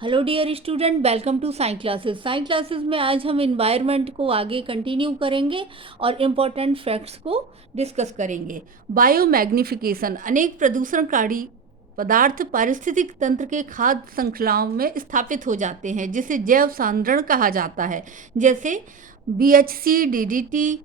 Hello dear student, welcome to science classes में आज हम इन्वायरमेंट को आगे कंटिन्यू करेंगे और इम्पोर्टेंट फैक्ट्स को डिस्कस करेंगे। बायोमैग्निफिकेशन अनेक प्रदूषणकारी पदार्थ पारिस्थितिक तंत्र के खाद्य श्रृंखलाओं में स्थापित हो जाते हैं जिसे जैव सांद्रण कहा जाता है, जैसे BHC, DDT,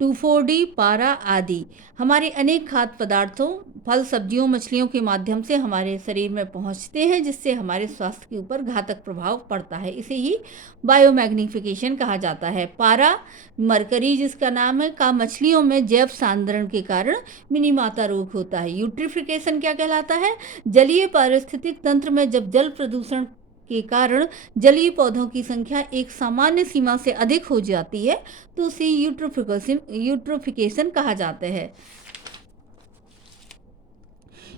2,4-D, पारा आदि। हमारे अनेक खाद्य पदार्थों, फल, सब्जियों, मछलियों के माध्यम से हमारे शरीर में पहुंचते हैं जिससे हमारे स्वास्थ्य के ऊपर घातक प्रभाव पड़ता है। इसे ही बायोमैग्निफिकेशन कहा जाता है। पारा, मरकरी जिसका नाम है, का मछलियों में जैव सांद्रण के कारण मिनीमाता रोग होता है। यूट्रिफिकेशन क्या कहलाता है? जलीय पारिस्थितिक तंत्र में जब जल प्रदूषण के कारण जलीय पौधों की संख्या एक सामान्य सीमा से अधिक हो जाती है तो उसे यूट्रोफिकेशन कहा जाता है।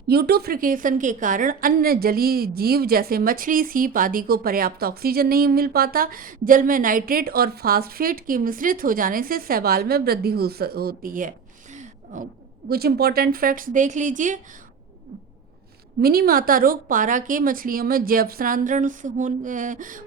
यूट्रोफिकेशन के कारण अन्य जलीय जीव जैसे मछली, सीप आदि को पर्याप्त ऑक्सीजन नहीं मिल पाता। जल में नाइट्रेट और फास्फेट के मिश्रित हो जाने से शैवाल में वृद्धि होती है। कुछ इंपॉर्टेंट फैक्ट्स देख लीजिए। मिनीमाता रोग पारा के मछलियों में जैव सांद्रण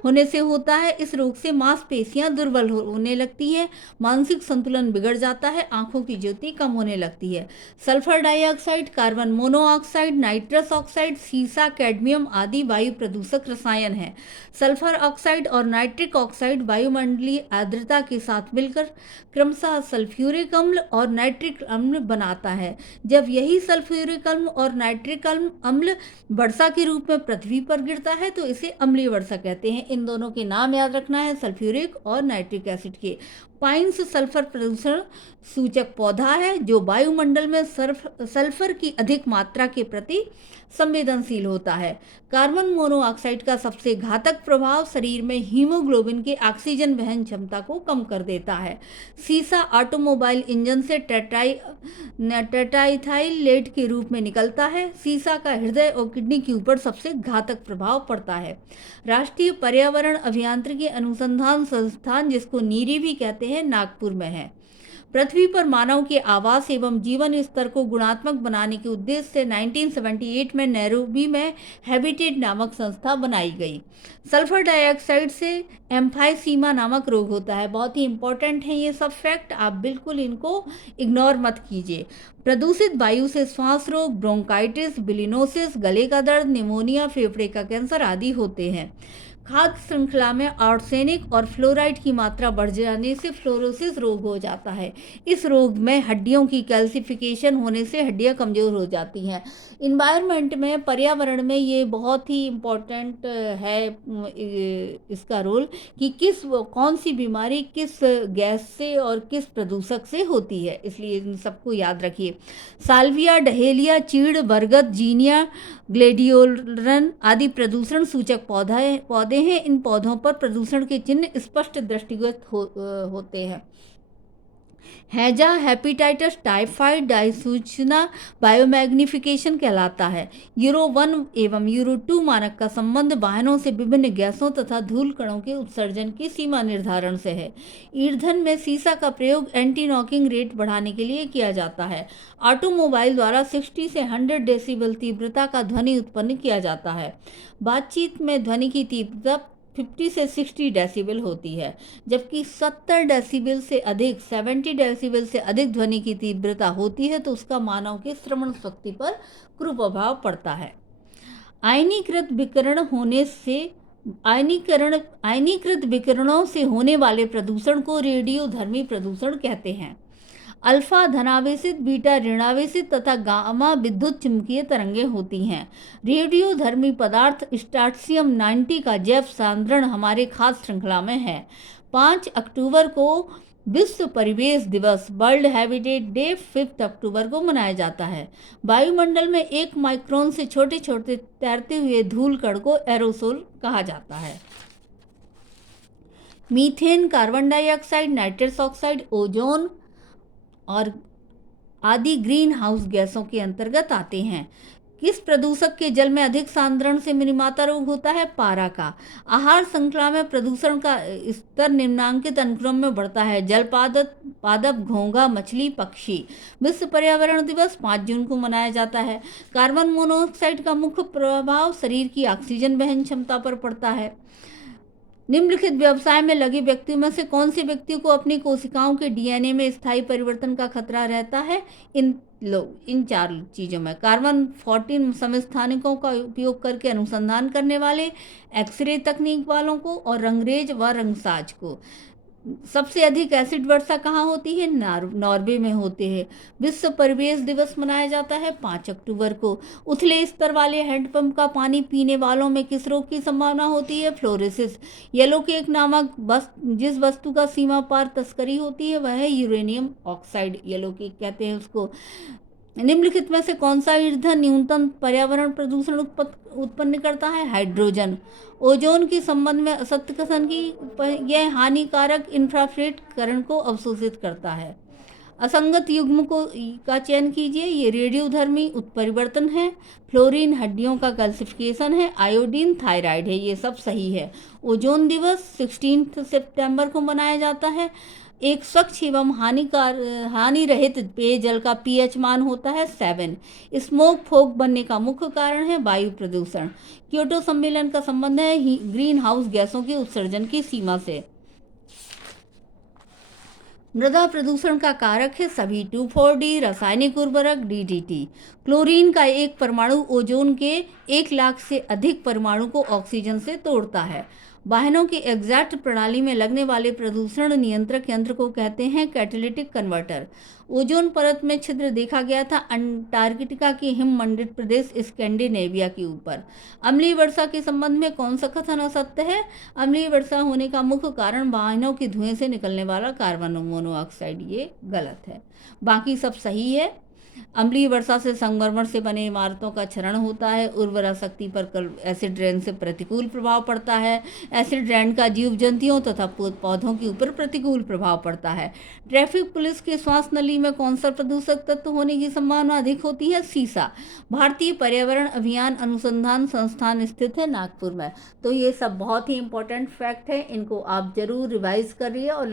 होने से होता है। इस रोग से मांसपेशियां दुर्बल होने लगती है, मानसिक संतुलन बिगड़ जाता है, आंखों की ज्योति कम होने लगती है। Sulphur dioxide, carbon monoxide, nitrous oxide, सीसा, कैडमियम आदि वायु प्रदूषक रसायन हैं। सल्फर ऑक्साइड और नाइट्रिक ऑक्साइड वायुमंडलीय आर्द्रता के साथ मिलकर क्रमशः सल्फ्यूरिक अम्ल और नाइट्रिक अम्ल बनाता है। जब यही सल्फ्यूरिक अम्ल और नाइट्रिक अम्ल वर्षा के रूप में पृथ्वी पर गिरता है तो इसे अम्लीय वर्षा कहते हैं। इन दोनों के नाम याद रखना है, सल्फ्यूरिक और नाइट्रिक एसिड के। पाइन्स सल्फर प्रदूषण सूचक पौधा है जो वायुमंडल में सल्फर की अधिक मात्रा के प्रति संवेदनशील होता है। कार्बन मोनोऑक्साइड का सबसे घातक प्रभाव शरीर में हीमोग्लोबिन के ऑक्सीजन वहन क्षमता को कम कर देता है। सीसा ऑटोमोबाइल इंजन से टेट्राइथाइल लेड के रूप में निकलता है। सीसा का हृदय और किडनी के ऊपर सबसे घातक प्रभाव पड़ता है। राष्ट्रीय पर्यावरण अभियांत्रिकी अनुसंधान संस्थान, जिसको नीरी भी कहते हैं, नागपुर में है। पृथ्वी पर मानव के आवास एवं जीवन स्तर को गुणात्मक बनाने के उद्देश्य से 1978 में नैरोबी में हैबिटेट नामक संस्था बनाई गई। सल्फर डाइऑक्साइड से एम्फाइसीमा नामक रोग होता है। बहुत ही इंपॉर्टेंट है ये सब फैक्ट, आप बिल्कुल इनको इग्नोर मत कीजिए। प्रदूषित वायु से श्वास रोग, ब्रोंकाइटिस, बिलिनोसिस, गले का दर्द, निमोनिया, फेफड़े का कैंसर आदि होते हैं। खाद्य श्रृंखला में आर्सेनिक और फ्लोराइड की मात्रा बढ़ जाने से फ्लोरोसिस रोग हो जाता है। इस रोग में हड्डियों की कैल्सिफिकेशन होने से हड्डियां कमजोर हो जाती हैं। इन्वायरमेंट में, पर्यावरण में ये बहुत ही इम्पोर्टेंट है इसका रोल कि कौन सी बीमारी किस गैस से और किस प्रदूषक से होती है, इसलिए इन सबको याद रखिए। साल्विया, डहेलिया, चीड़, बरगद, जीनिया, ग्लेडियोलरन आदि प्रदूषण सूचक पौधे हैं। इन पौधों पर प्रदूषण के चिन्ह स्पष्ट दृष्टिगत होते हैं। हैजा हेपेटाइटिस टाइफाइड डायसूचना बायोमैग्निफिकेशन कहलाता है। यूरो 1 एवं यूरो 2 मानक का संबंध वाहनों से विभिन्न गैसों तथा धूल कणों के उत्सर्जन की सीमा निर्धारण से है। ईंधन में सीसा का प्रयोग एंटी नॉकिंग रेट बढ़ाने के लिए किया जाता है। ऑटोमोबाइल द्वारा 60 से 100 डेसिबल तीव्रता का ध्वनि उत्पन्न किया जाता है। बातचीत में ध्वनि की तीव्रता 50 से 60 डेसिबल होती है, जबकि 70 डेसिबल से अधिक 70 डेसिबल से अधिक ध्वनि की तीव्रता होती है तो उसका मानव के श्रवण शक्ति पर कुप्रभाव पड़ता है। आयनीकृत विकिरणों से होने वाले प्रदूषण को रेडियोधर्मी प्रदूषण कहते हैं। अल्फा धनावेशित, बीटा ऋणावेशित तथा गामा विद्युत चुंबकीय तरंगें होती हैं। रेडियोधर्मी पदार्थ स्ट्रांशियम 90 का जैव सांद्रण हमारे खाद्य श्रृंखला में है। 5 अक्टूबर को विश्व परिवेश दिवस, वर्ल्ड हैबिटेट डे 5 अक्टूबर को मनाया जाता है। वायुमंडल में 1 माइक्रोन से छोटे छोटे तैरते हुए धूल कण को एरोसोल कहा जाता है। Methane, carbon dioxide, nitrous oxide, ozone और आदि ग्रीन हाउस गैसों के अंतर्गत आते हैं। किस प्रदूषक के जल में अधिक सांद्रण से मिनीमाता रोग होता है? पारा का। आहार श्रृंखला में प्रदूषण का स्तर निम्नांकित अनुक्रम में बढ़ता है। जल पादप पादप, घोंघा, मछली, पक्षी। विश्व पर्यावरण दिवस 5 जून को मनाया जाता है। कार्बन मोनोऑक्साइड का मुख्य प्रभाव शरीर की ऑक्सीजन वहन क्षमता पर पड़ता है। निम्नलिखित व्यवसाय में लगे व्यक्तियों में से कौन से व्यक्ति को अपनी कोशिकाओं के डीएनए में स्थायी परिवर्तन का खतरा रहता है? इन 4 चीजों में कार्बन 14 समस्थानिकों का उपयोग करके अनुसंधान करने वाले, एक्सरे तकनीक वालों को और रंगरेज व रंगसाज को। सबसे अधिक एसिड वर्षा कहाँ होती है? नॉर्वे में होते हैं। विश्व परिवेश दिवस मनाया जाता है 5 अक्टूबर को। उथले स्तर वाले हैंडपंप का पानी पीने वालों में किस रोग की संभावना होती है? फ्लोरोसिस। येलो केक नामक जिस वस्तु का सीमा पार तस्करी होती है वह है यूरेनियम ऑक्साइड, येलो केक कहते हैं उसको। निम्नलिखित में से कौन सा ईंधन न्यूनतम पर्यावरण प्रदूषण उत्पन्न करता है? हाइड्रोजन। ओजोन के संबंध में असत्य कथन की यह हानिकारक इंफ्रारेड किरण को अवशोषित करता है। असंगत युग्म का चयन कीजिए। ये रेडियोधर्मी उत्परिवर्तन है। फ्लोरीन हड्डियों का कैल्सिफिकेशन है। आयोडीन थायराइड है। ये सब सही है। ओजोन दिवस 16 सितंबर को मनाया जाता है। एक स्वच्छ एवं हानि रहित पेयजल का पीएच मान होता है 7। स्मोक फोक बनने का मुख्य कारण है वायु प्रदूषण। क्योटो सम्मेलन का संबंध है ग्रीन हाउस गैसों के उत्सर्जन की सीमा से। मृदा प्रदूषण का कारक है सभी 2,4-D रासायनिक उर्वरक डीडीटी। क्लोरीन का एक परमाणु ओजोन के 1 लाख से अधिक परमाणु को ऑक्सीजन से तोड़ता है। वाहनों की एग्जॉस्ट प्रणाली में लगने वाले प्रदूषण नियंत्रक यंत्र को कहते हैं कैटालिटिक कन्वर्टर। ओजोन परत में छिद्र देखा गया था अंटार्कटिका के हिम मंडित प्रदेश स्कैंडिनेविया के ऊपर। अम्लीय वर्षा के संबंध में कौन सा कथन असत्य है? अम्लीय वर्षा होने का मुख्य कारण वाहनों के धुएं से निकलने वाला कार्बन मोनोऑक्साइड, ये गलत है। बाकी सब सही है। अम्लीय वर्षा से संगमरमर से बने इमारतों का क्षरण होता है। उर्वरा शक्ति पर एसिड रेन से प्रतिकूल प्रभाव पड़ता है। एसिड रेन का जीव जंतुओं तथा पौधों के ऊपर प्रतिकूल प्रभाव पड़ता है। ट्रैफिक पुलिस के श्वास नली में कौन सा प्रदूषक तत्व होने की संभावना अधिक होती है? सीसा। भारतीय पर्यावरण अभियान अनुसंधान संस्थान स्थित है नागपुर में। तो ये सब बहुत ही इंपॉर्टेंट फैक्ट है, इनको आप जरूर रिवाइज करिए और